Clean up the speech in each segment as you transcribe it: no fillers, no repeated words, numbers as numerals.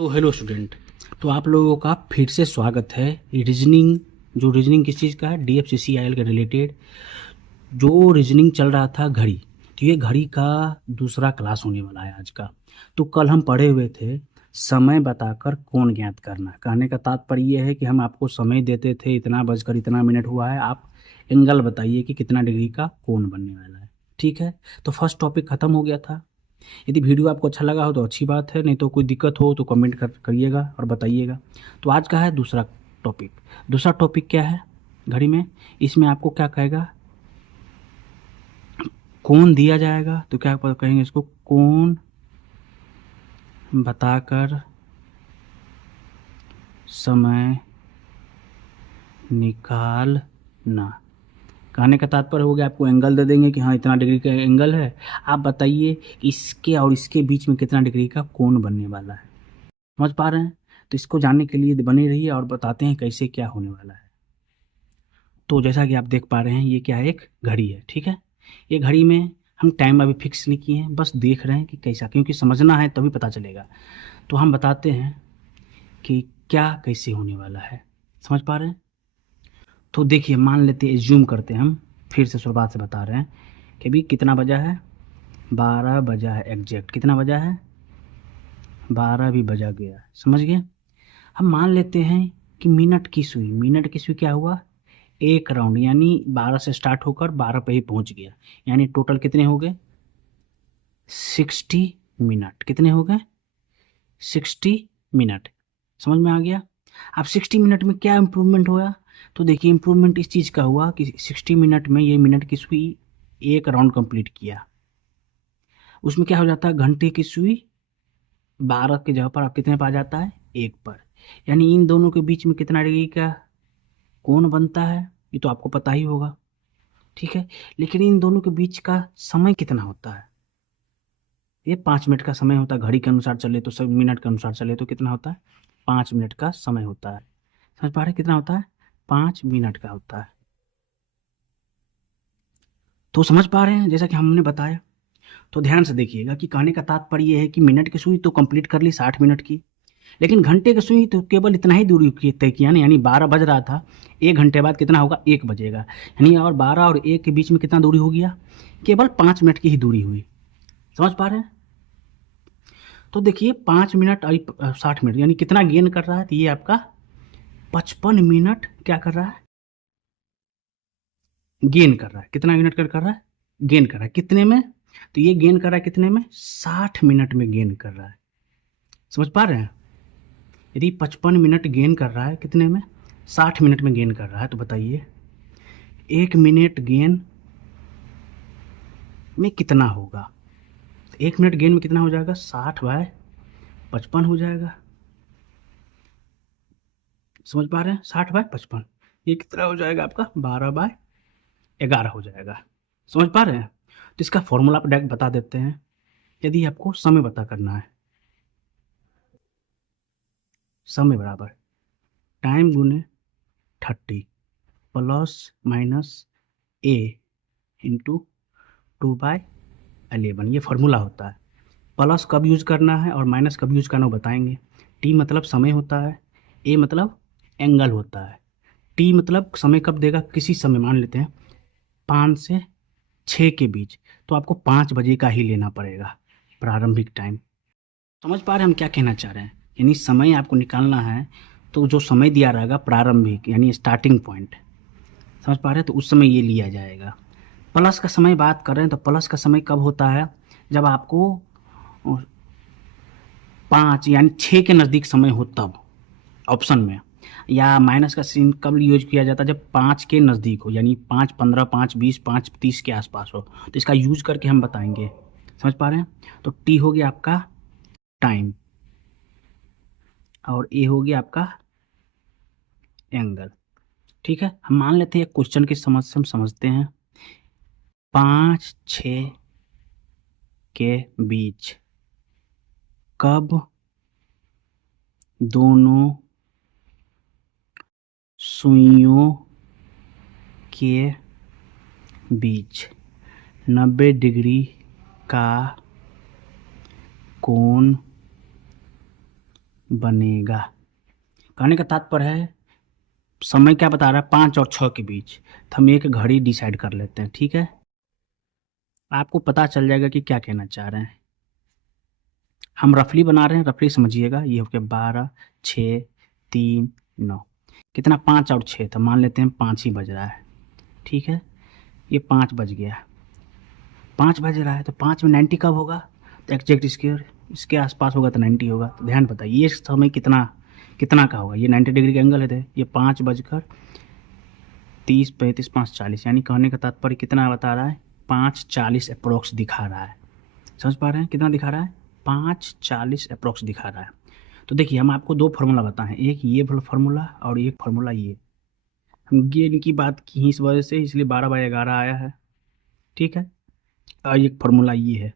तो hello student. तो आप लोगों का फिर से स्वागत है। रीजनिंग किस चीज़ का है? DFCCIL के रिलेटेड जो रीजनिंग चल रहा था घड़ी। तो ये घड़ी का दूसरा क्लास होने वाला है आज का। तो कल हम पढ़े हुए थे समय बताकर कोण ज्ञात करना। कहने का तात्पर्य ये है कि हम आपको समय देते थे, इतना बजकर इतना मिनट हुआ है, आप एंगल बताइए कि कितना डिग्री का कोण बनने वाला है। ठीक है, तो फर्स्ट टॉपिक खत्म हो गया था। यदि वीडियो आपको अच्छा लगा हो तो अच्छी बात है, नहीं तो कोई दिक्कत हो तो कमेंट करिएगा और बताइएगा। तो आज का है दूसरा टॉपिक। दूसरा टॉपिक क्या है घड़ी में? इसमें आपको क्या कहेगा, कोण दिया जाएगा तो क्या कहेंगे इसको, कोण बताकर समय निकालना। कहने का तात्पर्य हो गया, आपको एंगल दे देंगे कि हाँ इतना डिग्री का एंगल है, आप बताइए इसके और इसके बीच में कितना डिग्री का कोण बनने वाला है। समझ पा रहे हैं? तो इसको जानने के लिए बने रहिए और बताते हैं कैसे क्या होने वाला है। तो जैसा कि आप देख पा रहे हैं ये क्या है, एक घड़ी है। ठीक है, ये घड़ी में हम टाइम अभी फिक्स नहीं किए हैं, बस देख रहे हैं कि कैसा, क्योंकि समझना है तभी पता चलेगा। तो हम बताते हैं कि क्या कैसे होने वाला है। समझ पा रहे हैं? तो देखिए, मान लेते हैं, एज्यूम करते हैं, हम फिर से शुरुआत से बता रहे हैं कि अभी कितना बजा है, 12 बजा है एग्जैक्ट। कितना बजा है? 12 भी बजा गया। समझ गए? हम मान लेते हैं कि मिनट की सुई क्या हुआ, एक राउंड, यानी 12 से स्टार्ट होकर 12 पे ही पहुंच गया। यानी टोटल कितने हो गए? 60 मिनट। कितने हो गए? 60 मिनट। समझ में आ गया? अब 60 मिनट में क्या इम्प्रूवमेंट हुआ? तो देखिए, इम्प्रूवमेंट इस चीज़ का हुआ कि 60 मिनट में ये मिनट की सुई एक राउंड कंप्लीट किया। उसमें क्या हो जाता है, घंटे की सुई 12 की जगह पर आप कितने पर आ जाता है, एक पर। यानी इन दोनों के बीच में कितना डिग्री का कोण बनता है, ये तो आपको पता ही होगा। ठीक है, लेकिन इन दोनों के बीच का समय कितना होता है? ये 5 मिनट का समय होता है। घड़ी के अनुसार चले तो सब, मिनट के अनुसार चले तो कितना होता है, 5 मिनट का समय होता है। समझ पा रहे कितना होता है? 5 मिनट का होता है। तो समझ पा रहे हैं जैसा कि हमने बताया। तो ध्यान से देखिएगा कि कहने का तात्पर्य ये है कि मिनट की सुई तो कंप्लीट कर ली 60 मिनट की, लेकिन घंटे की सुई तो केवल इतना ही दूरी तय किया ना। यानी 12 बज रहा था, 1 घंटे बाद कितना होगा, 1 बजेगा। यानी और 12 और 1 के बीच में कितना दूरी हो गया, केवल 5 मिनट की ही दूरी हुई। समझ पा रहे हैं? तो देखिए, 5 मिनट और 60 मिनट यानी कितना गेन कर रहा है, तो ये आपका 55 मिनट क्या कर रहा है, गेन कर रहा है। कितना मिनट कर रहा है, गेन कर रहा है। कितने में? तो ये गेन कर रहा है कितने में, 60 मिनट में गेन कर रहा है। समझ पा रहे हैं? यदि 55 मिनट गेन कर रहा है कितने में, 60 मिनट में गेन कर रहा है, तो बताइए 1 मिनट गेन में कितना होगा। 1 मिनट गेन में कितना हो जाएगा, 60/55 हो जाएगा। समझ पा रहे हैं? 60/55 ये कितना हो जाएगा आपका, 12/11 हो जाएगा। समझ पा रहे हैं? तो इसका फॉर्मूला आप डायरेक्ट बता देते हैं। यदि आपको समय पता करना है, समय बराबर टाइम गुने 30 प्लस माइनस ए इंटू 2/11, ये फार्मूला होता है। प्लस कब यूज करना है और माइनस कब यूज करना है वो बताएंगे। टी मतलब समय होता है, ए मतलब एंगल होता है। टी मतलब समय कब देगा, किसी समय, मान लेते हैं 5 से 6 के बीच, तो आपको 5 बजे का ही लेना पड़ेगा प्रारंभिक टाइम। समझ पा रहे हैं हम क्या कहना चाह रहे हैं? यानी समय आपको निकालना है तो जो समय दिया रहेगा प्रारंभिक यानी स्टार्टिंग पॉइंट, समझ पा रहे हैं, तो उस समय ये लिया जाएगा। प्लस का समय बात कर रहे हैं तो प्लस का समय कब होता है, जब आपको 5 यानी 6 के नज़दीक समय हो तब ऑप्शन में। या माइनस का सीन कब यूज किया जाता है, जब 5 के नज़दीक हो, यानी 5:15, 5:20, 5:30 के आसपास हो, तो इसका यूज करके हम बताएंगे। समझ पा रहे हैं? तो टी हो गया आपका टाइम और ए हो गया आपका एंगल। ठीक है, हम मान लेते हैं एक क्वेश्चन की समझ से हम समझते हैं। 5-6 के बीच कब दोनों सुइयों के बीच 90 डिग्री का कोण बनेगा। कहने का तात्पर्य है समय क्या बता रहा है, 5 और 6 के बीच। तो हम एक घड़ी डिसाइड कर लेते हैं, ठीक है। आपको पता चल जाएगा कि क्या कहना चाह रहे हैं। हम रफली बना रहे हैं, रफली समझिएगा। ये हो गया 12, 6, 3, 9, कितना 5 और 6, तो मान लेते हैं 5 ही बज रहा है, ठीक है। ये 5 बज गया, 5 बज रहा है, तो 5 में 90 कब होगा, तो एग्जैक्ट स्क्वायर इसके आसपास होगा तो 90 होगा। तो ध्यान बताइए ये समय कितना कितना का होगा। ये 90 डिग्री का एंगल है, तो ये 5:30, 35, 5, 40, यानी कहने का तात्पर्य कितना बता रहा है, 5:40 अप्रोक्स दिखा रहा है। समझ पा रहे हैं कितना दिखा रहा है, 5:40 अप्रोक्स दिखा रहा है। तो देखिए हम आपको दो फार्मूला बताएं, एक ये फार्मूला और एक फार्मूला ये। हम गेन की बात की इस वजह से, इसलिए 12/11 आया है, ठीक है। और एक फार्मूला ये है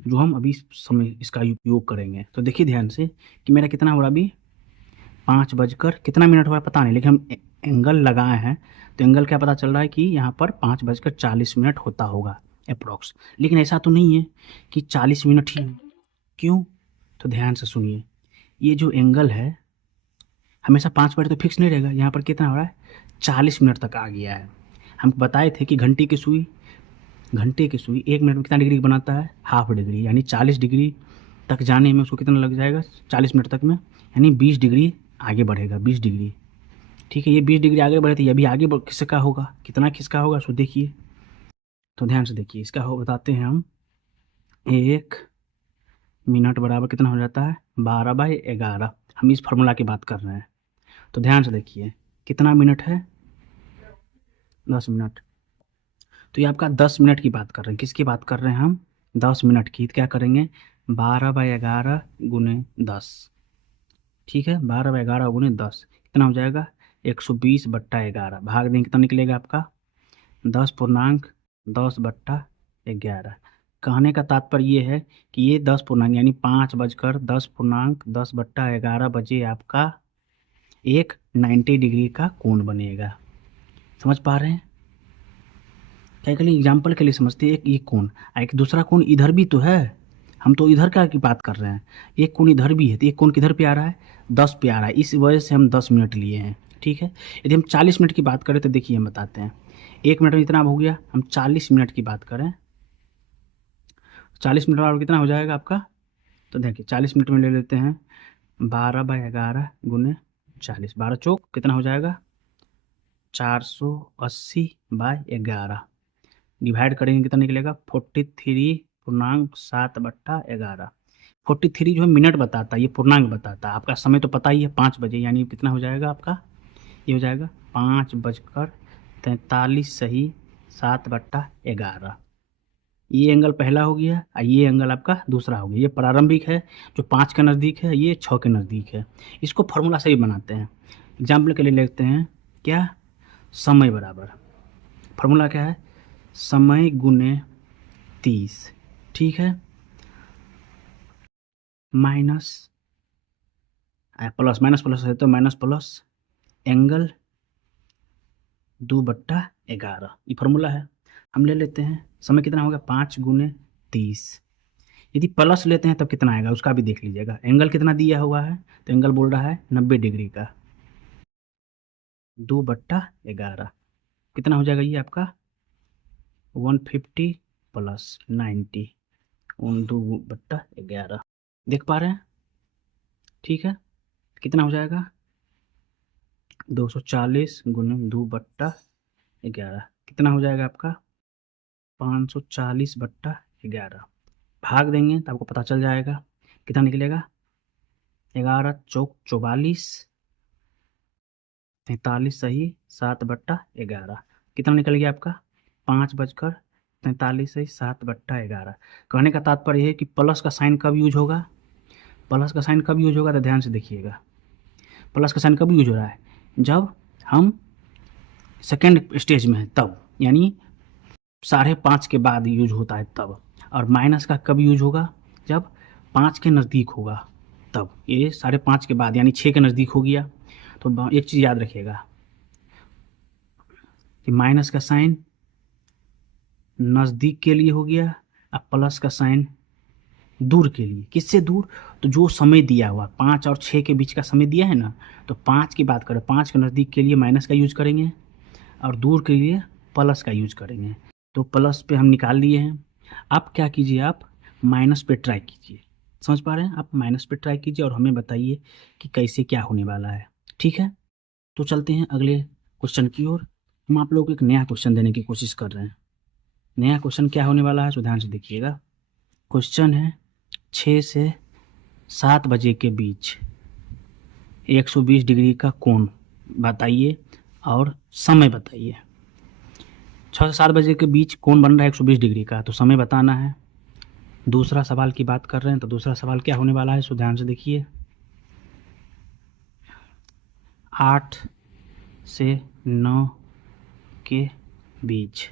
जो हम अभी समय इसका उपयोग करेंगे। तो देखिए ध्यान से कि मेरा कितना हो रहा अभी, 5 बजकर कितना मिनट हो रहा है पता नहीं, लेकिन हम एंगल लगाए हैं तो एंगल क्या पता चल रहा है कि यहाँ पर 5:40 होता होगा अप्रोक्स। लेकिन ऐसा तो नहीं है कि 40 मिनट ही, क्यों, तो ध्यान से सुनिए। ये जो एंगल है हमेशा 5 मिनट तो फिक्स नहीं रहेगा। यहाँ पर कितना हो रहा है, 40 मिनट तक आ गया है। हम बताए थे कि घंटे की सुई 1 मिनट में कितना डिग्री बनाता है, हाफ डिग्री, यानी 40 डिग्री तक जाने में उसको कितना लग जाएगा, 40 मिनट तक में, यानी 20 डिग्री आगे बढ़ेगा, 20 डिग्री, ठीक है। ये 20 डिग्री आगे बढ़े तो ये भी आगे किसका होगा, कितना किसका होगा, सो देखिए। तो ध्यान से देखिए, इसका हो बताते हैं हम। 1 मिनट बराबर कितना हो जाता है, 12/11। हम इस फार्मूला की बात कर रहे हैं। तो ध्यान से देखिए कितना मिनट है, 10 मिनट। तो ये आपका 10 मिनट की बात कर रहे हैं, किसकी बात कर रहे हैं हम, 10 मिनट की। क्या करेंगे, 12/11 गुने 10, ठीक है। 12/11 गुने 10 कितना हो जाएगा, 120/11। भाग दें कितना निकलेगा आपका, 10.10/11। कहने का तात्पर्य ये है कि ये 10 पूर्णांक यानी 5:10.10/11 बजे आपका एक 90 डिग्री का कोण बनेगा। समझ पा रहे हैं, क्या के लिए एग्जाम्पल के लिए समझते हैं। एक ये कोण, एक दूसरा कोण इधर भी तो है, हम तो इधर का की बात कर रहे हैं। एक कोण इधर भी है, तो एक कोण किधर पे आ रहा है, 10 पे आ रहा है, इस वजह से हम 10 मिनट लिए हैं, ठीक है। यदि हम 40 मिनट की बात करें तो देखिए हम बताते हैं, 1 मिनट में इतना हो गया। हम 40 मिनट की बात करें, 40 मिनट बराबर कितना हो जाएगा आपका, तो देखिए 40 मिनट में ले लेते हैं 12/11 गुने 40, 12 चौक कितना हो जाएगा, 480/11। डिवाइड करेंगे कितना निकलेगा, 43.7/11। 43 जो है मिनट बताता है, ये पूर्णांक बताता है। आपका समय तो पता ही है 5 बजे, यानी कितना हो जाएगा आपका, ये हो जाएगा 5:43 सही 7/11। ये एंगल पहला हो गया और ये एंगल आपका दूसरा हो गया। ये प्रारंभिक है जो 5 के नज़दीक है, ये 6 के नज़दीक है। इसको फॉर्मूला से ही बनाते हैं। एग्जाम्पल के लिए लेते हैं क्या, समय बराबर, फार्मूला क्या है, समय गुने 30, ठीक है, माइनस प्लस, माइनस प्लस है तो माइनस प्लस एंगल 2/11, ये फार्मूला है। हम ले लेते हैं समय कितना होगा, 5 गुने 30। यदि प्लस लेते हैं तब कितना आएगा उसका भी देख लीजिएगा। एंगल कितना दिया हुआ है, तो एंगल बोल रहा है 90 डिग्री का, 2/11 कितना हो जाएगा, ये आपका 150 प्लस 90 2/11। देख पा रहे हैं, ठीक है। कितना हो जाएगा, 240 गुने 2/11 कितना हो जाएगा आपका, 540/11। भाग देंगे तो आपको पता चल जाएगा कितना निकलेगा, 11 चौक 44, 43 सही 7/11। कितना निकल गया आपका, 5:43 सही 7/11। कहने का तात्पर्य है कि प्लस का साइन कब यूज होगा, प्लस का साइन कब यूज होगा, तो ध्यान से देखिएगा। प्लस का साइन कब यूज हो रहा है, जब हम सेकेंड स्टेज में है तब, यानी 5:30 के बाद यूज होता है तब। और माइनस का कब यूज होगा, जब 5 के नज़दीक होगा तब। ये 5:30 के बाद यानी 6 के नज़दीक हो गया। तो एक चीज़ याद रखिएगा कि माइनस का साइन नज़दीक के लिए हो गया और प्लस का साइन दूर के लिए। किससे दूर? तो जो समय दिया हुआ 5 और 6 के बीच का समय दिया है ना, तो 5 की बात करें, 5 के नज़दीक के लिए माइनस का यूज करेंगे और दूर के लिए प्लस का यूज करेंगे। तो प्लस पे हम निकाल लिए हैं। अब क्या कीजिए, आप माइनस पे ट्राई कीजिए। समझ पा रहे हैं? आप माइनस पे ट्राई कीजिए और हमें बताइए कि कैसे क्या होने वाला है। ठीक है, तो चलते हैं अगले क्वेश्चन की ओर। हम आप लोगों को एक नया क्वेश्चन देने की कोशिश कर रहे हैं। नया क्वेश्चन क्या होने वाला है, तो ध्यान से देखिएगा। क्वेश्चन है 6 से 7 बजे के बीच 120 डिग्री का कोण बताइए और समय बताइए। 6 से 7 बजे के बीच कोण बन रहा है 120 डिग्री का, तो समय बताना है। दूसरा सवाल की बात कर रहे हैं, तो दूसरा सवाल क्या होने वाला है, सो ध्यान से देखिए। 8 से 9 के बीच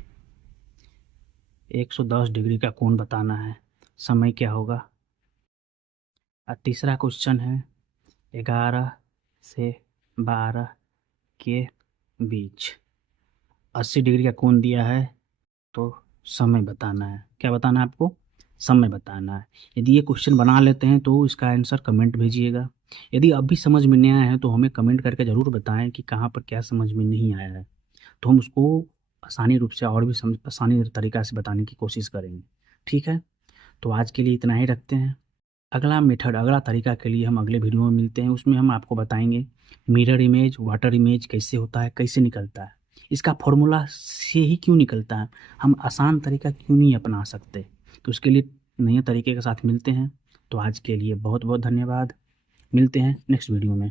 110 डिग्री का कोण बताना है, समय क्या होगा। और तीसरा क्वेश्चन है 11 से 12 के बीच 80 डिग्री का कोण दिया है, तो समय बताना है। क्या बताना है आपको? समय बताना है। यदि ये क्वेश्चन बना लेते हैं तो इसका आंसर कमेंट भेजिएगा। यदि अब भी समझ में नहीं आया है तो हमें कमेंट करके ज़रूर बताएं कि कहाँ पर क्या समझ में नहीं आया है, तो हम उसको आसानी रूप से और भी आसानी तरीक़ा से बताने की कोशिश करेंगे। ठीक है, तो आज के लिए इतना ही रखते हैं। अगला मेथड, अगला तरीका के लिए हम अगले वीडियो में मिलते हैं। उसमें हम आपको बताएंगे मिरर इमेज, वाटर इमेज कैसे होता है, कैसे निकलता है, इसका फॉर्मूला से ही क्यों निकलता है, हम आसान तरीका क्यों नहीं अपना सकते। तो उसके लिए नए तरीके के साथ मिलते हैं। तो आज के लिए बहुत बहुत धन्यवाद। मिलते हैं नेक्स्ट वीडियो में।